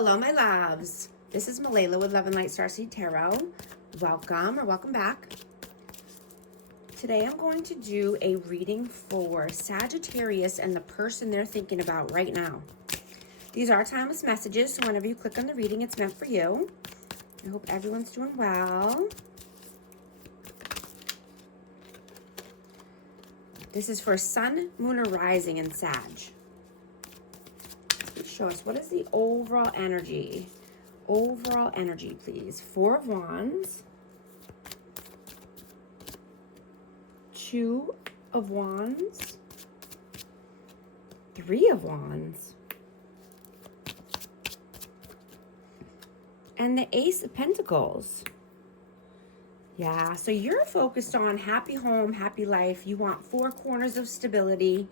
Hello, my loves. This is Malayla with Love and Light Starseed Tarot. Welcome or welcome back. Today I'm going to do a reading for Sagittarius and the person they're thinking about right now. These are timeless messages, so whenever you click on the reading, it's meant for you. I hope everyone's doing well. This is for Sun, Moon, or Rising in Sag. Show us, what is the overall energy? Overall energy, please. 4 of Wands. 2 of Wands. 3 of Wands. And the Ace of Pentacles. Yeah, so you're focused on happy home, happy life. You want 4 corners of stability.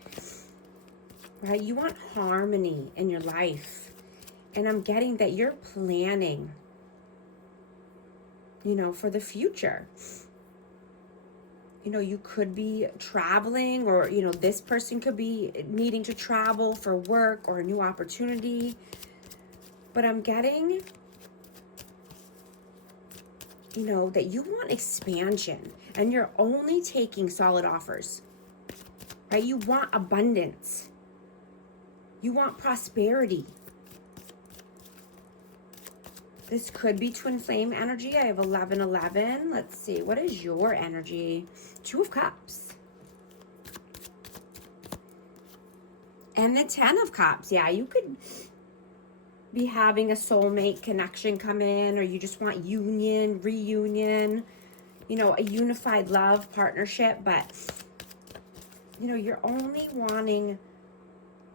Right? You want harmony in your life. And I'm getting that you're planning, for the future. You could be traveling, or, this person could be needing to travel for work or a new opportunity. But I'm getting, that you want expansion and you're only taking solid offers, right? You want abundance. You want prosperity. This could be twin flame energy. I have 1111. Let's see. What is your energy? 2 of Cups. And the 10 of Cups. Yeah, you could be having a soulmate connection come in, or you just want union, reunion, a unified love partnership. But, you're only wanting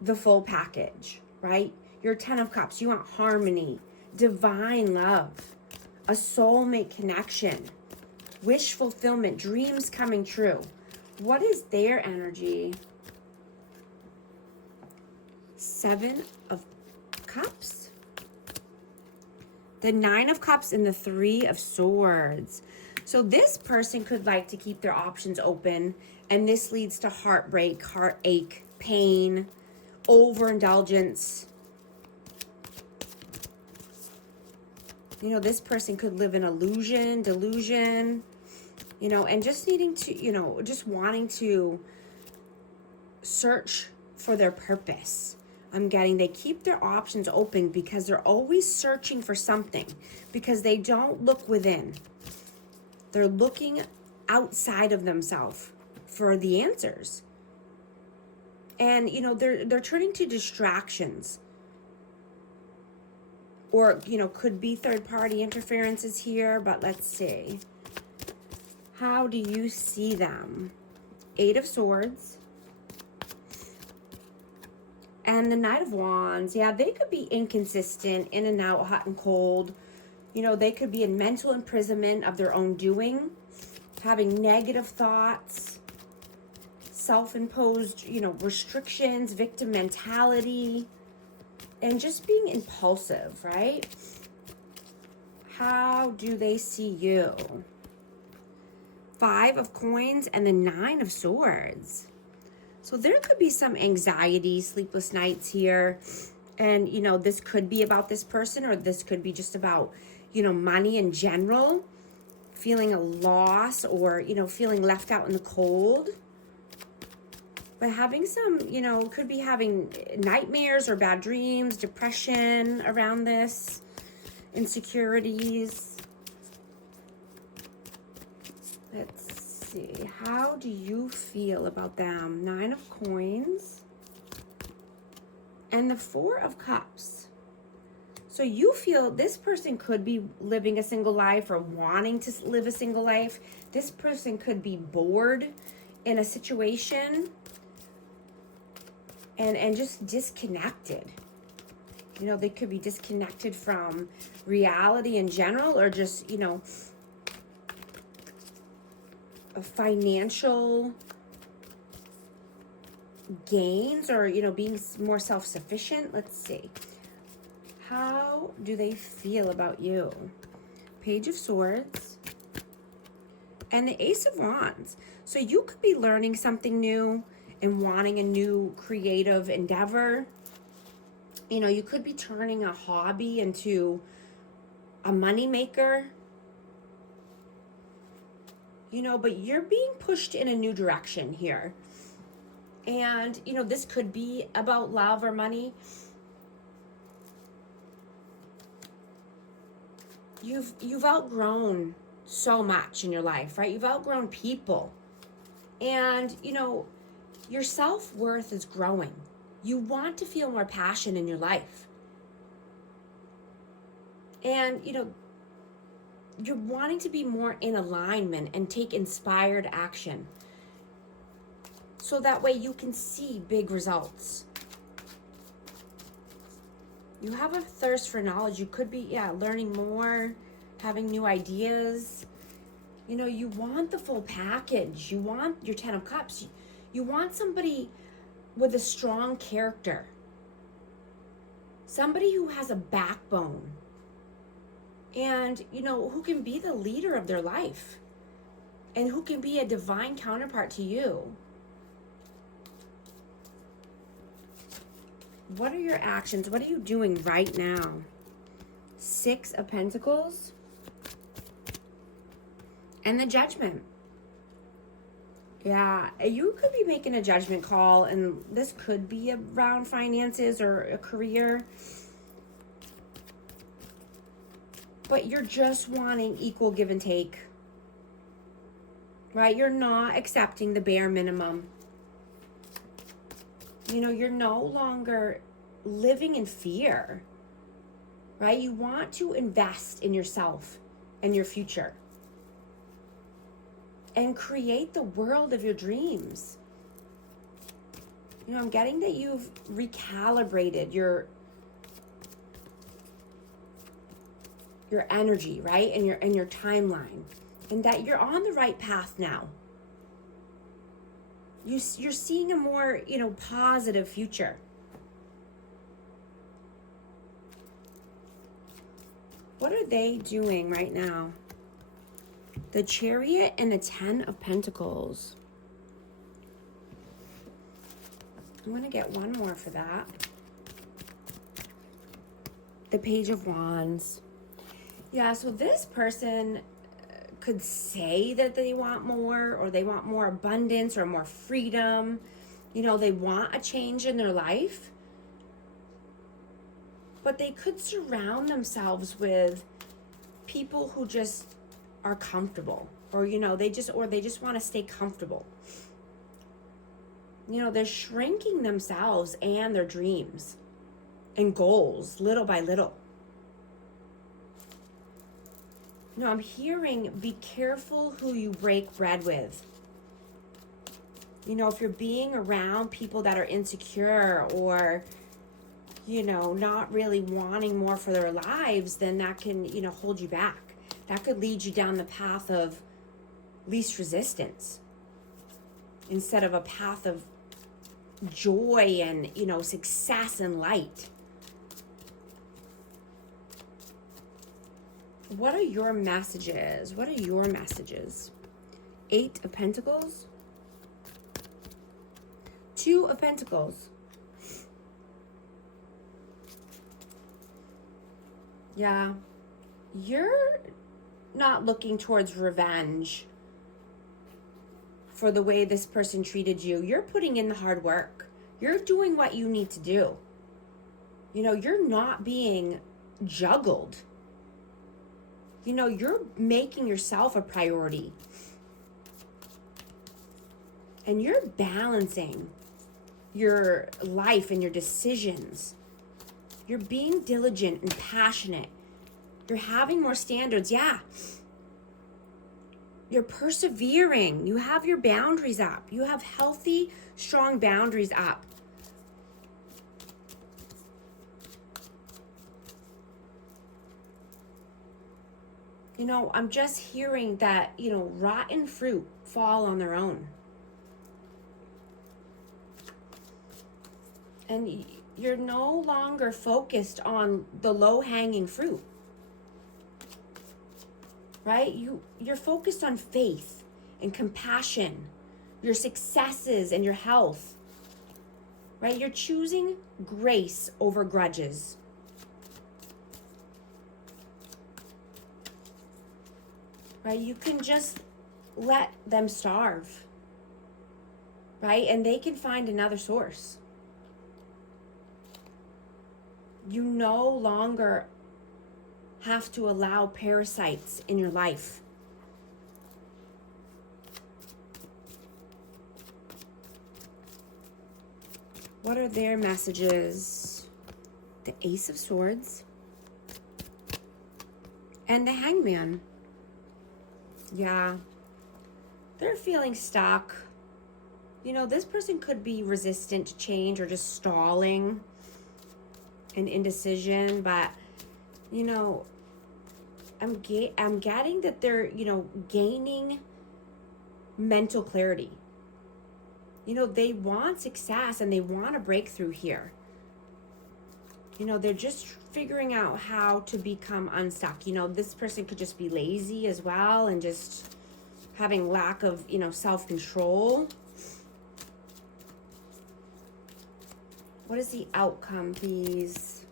the full package, right? Your 10 of Cups, you want harmony, divine love, a soulmate connection, wish fulfillment, dreams coming true. What is their energy? 7 of Cups, the 9 of Cups, and the 3 of Swords. So this person could like to keep their options open, and this leads to heartbreak, heartache, pain, overindulgence. This person could live in illusion, delusion, and just needing to, just wanting to search for their purpose. I'm getting they keep their options open because they're always searching for something, because they don't look within. They're looking outside of themselves for the answers. And, they're turning to distractions. Or, could be third-party interferences here, but let's see. How do you see them? 8 of Swords. And the Knight of Wands. Yeah, they could be inconsistent, in and out, hot and cold. They could be in mental imprisonment of their own doing, having negative thoughts, self-imposed, restrictions, victim mentality, and just being impulsive, right? How do they see you? 5 of Coins and the 9 of Swords. So there could be some anxiety, sleepless nights here. And, this could be about this person, or this could be just about, money in general, feeling a loss, or, feeling left out in the cold. But having some, could be having nightmares or bad dreams, depression around this, insecurities. Let's see. How do you feel about them? 9 of Coins and the 4 of Cups. So you feel this person could be living a single life or wanting to live a single life. This person could be bored in a situation and just disconnected. They could be disconnected from reality in general, or just, financial gains, or, being more self-sufficient. Let's see. How do they feel about you? Page of Swords and the Ace of Wands. So you could be learning something new and wanting a new creative endeavor. You know, you could be turning a hobby into a money maker. You know, but you're being pushed in a new direction here. And, you know, this could be about love or money. You've outgrown so much in your life, right? You've outgrown people. And, you know, your self-worth is growing. You want to feel more passion in your life. And, you know, you're wanting to be more in alignment and take inspired action. So that way you can see big results. You have a thirst for knowledge. You could be, learning more, having new ideas. You know, you want the full package. You want your 10 of Cups. You want somebody with a strong character. Somebody who has a backbone. And, you know, who can be the leader of their life. And who can be a divine counterpart to you. What are your actions? What are you doing right now? 6 of Pentacles. And the Judgment. Yeah, you could be making a judgment call, and this could be around finances or a career. But you're just wanting equal give and take. Right? You're not accepting the bare minimum. You know, you're no longer living in fear, right? You want to invest in yourself and your future and create the world of your dreams. You know, I'm getting that you've recalibrated your energy, right? And your timeline, and that you're on the right path now. You're seeing a more, you know, positive future. What are they doing right now? The Chariot and the 10 of Pentacles. I'm going to get one more for that. The Page of Wands. Yeah, so this person could say that they want more, or they want more abundance or more freedom. You know, they want a change in their life. But they could surround themselves with people who just are comfortable, or, you know, they just want to stay comfortable. You know, they're shrinking themselves and their dreams and goals little by little. No, I'm hearing, be careful who you break bread with. You know, if you're being around people that are insecure or, you know, not really wanting more for their lives, then that can, you know, hold you back. That could lead you down the path of least resistance instead of a path of joy and, you know, success and light. What are your messages? What are your messages? 8 of Pentacles. 2 of Pentacles. Yeah. You're not looking towards revenge for the way this person treated you. You're putting in the hard work. You're doing what you need to do. You know, you're not being juggled. You know, you're making yourself a priority. And you're balancing your life and your decisions. You're being diligent and passionate. You're having more standards. Yeah. You're persevering. You have your boundaries up. You have healthy, strong boundaries up. You know, I'm just hearing that, you know, rotten fruit fall on their own. And you're no longer focused on the low-hanging fruit. Right? You're focused on faith and compassion, your successes and your health. right? You're choosing grace over grudges. Right? You can just let them starve, right? And they can find another source. You no longer have to allow parasites in your life. What are their messages? The Ace of Swords and the Hangman. Yeah, they're feeling stuck. You know, this person could be resistant to change or just stalling and indecision, but, you know, I'm getting that they're, you know, gaining mental clarity. You know, they want success and they want a breakthrough here. You know, they're just figuring out how to become unstuck. You know, this person could just be lazy as well and just having lack of, you know, self-control. What is the outcome, please?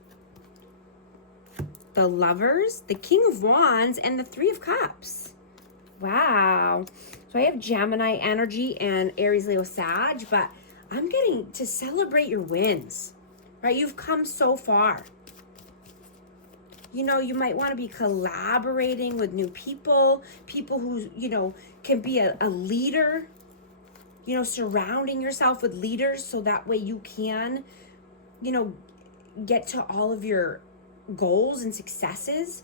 The Lovers, the King of Wands, and the Three of Cups. Wow. So I have Gemini energy and Aries, Leo, Sag, but I'm getting to celebrate your wins, right? You've come so far. You know, you might want to be collaborating with new people who, you know, can be a leader, you know, surrounding yourself with leaders so that way you can, you know, get to all of your goals and successes.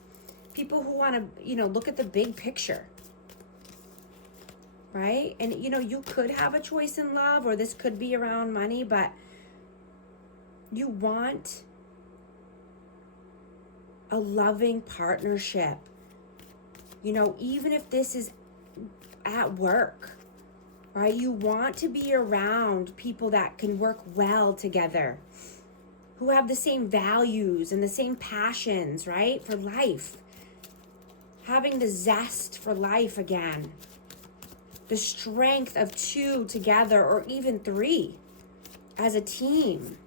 People who want to, you know, look at the big picture. Right? And, you know, you could have a choice in love, or this could be around money, but you want a loving partnership. You know, even if this is at work, right? You want to be around people that can work well together, who have the same values and the same passions, right? For life. Having the zest for life again. The strength of two together, or even three as a team.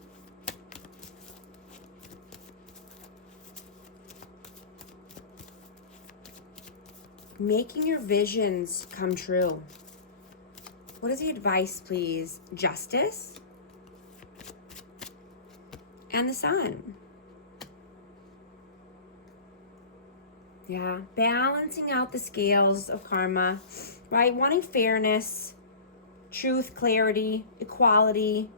Making your visions come true. What is the advice, please? Justice and the Sun. Yeah, balancing out the scales of karma, right? Wanting fairness, truth, clarity, equality,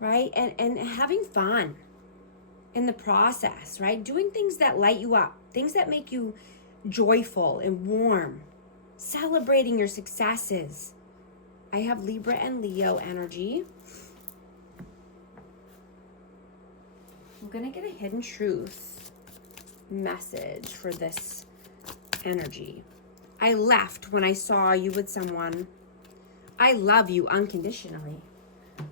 right? And having fun in the process, right? Doing things that light you up, things that make you joyful and warm, celebrating your successes. I have Libra and Leo energy. I'm gonna get a hidden truth message for this energy. I left when I saw you with someone. I love you unconditionally.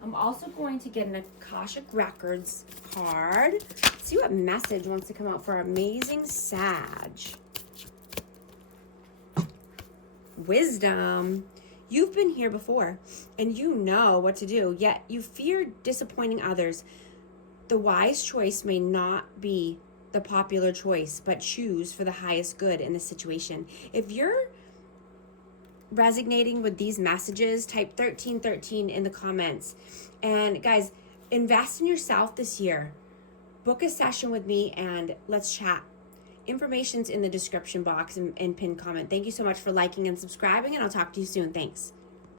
I'm also going to get an Akashic Records card. Let's see what message wants to come out for amazing Sag. Wisdom. You've been here before and you know what to do, yet you fear disappointing others. The wise choice may not be the popular choice, but choose for the highest good in the situation. If you're resonating with these messages, type 1313 in the comments. And guys, invest in yourself this year. Book a session with me and let's chat. Information's in the description box and pinned comment. Thank you so much for liking and subscribing, and I'll talk to you soon. Thanks.